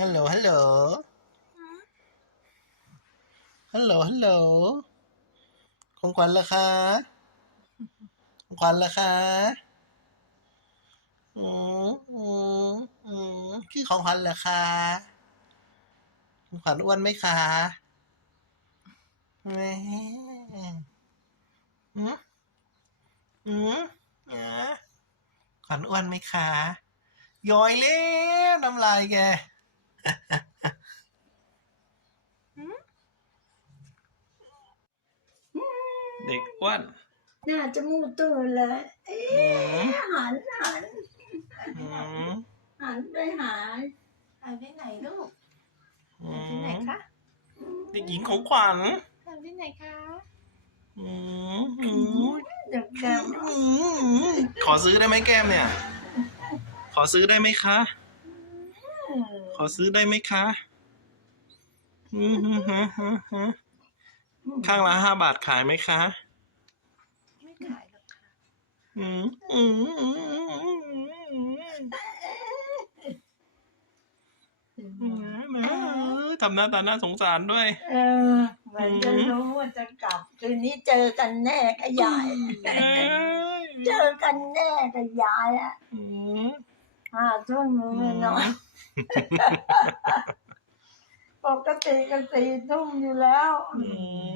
ฮัลโหล ฮัลโหล ฮัลโหล ฮัลโหล ของขวัญเหรอคะของขวัญเหรอคะอืมอืมอืมคือของขวัญเหรอคะของขวัญอ้วนไหมคะแหมอืมอืมขวัญอ้วนไหมคะย้อยแล้วน้ำลายแก เด็กอ้วนหน้าจมูกตื่นเลยเอ๊อืมะหันหันอืมหันไปหาหายไปไหนลูกอืหายไปไหนมคะเด็กหญิงของขวัญหายไปไหนคะอืมอืมเด็กแก้มอืมขอซื้อได้ไหมแก้มเนี่ย ขอซื้อได้ไหมคะ ขอซื้อได้ไหมคะอืมฮึฮึฮึฮึข้างละห้าบาทขายไหมคะ ไม่ขายหรอกค่ะอืมอืมอืมอืมอืมทำหน้าตาน่าสงสารด้วย เออมันจะรู้ว่าจะกลับ คืนนี้เจอกันแน่กับยายเอ้ยเจอกันแน่กับยายอะ อืม ห้าทุ่มนึงเลยเนาะปกติก็สี่ทุ่มอยู่แล้ว อืม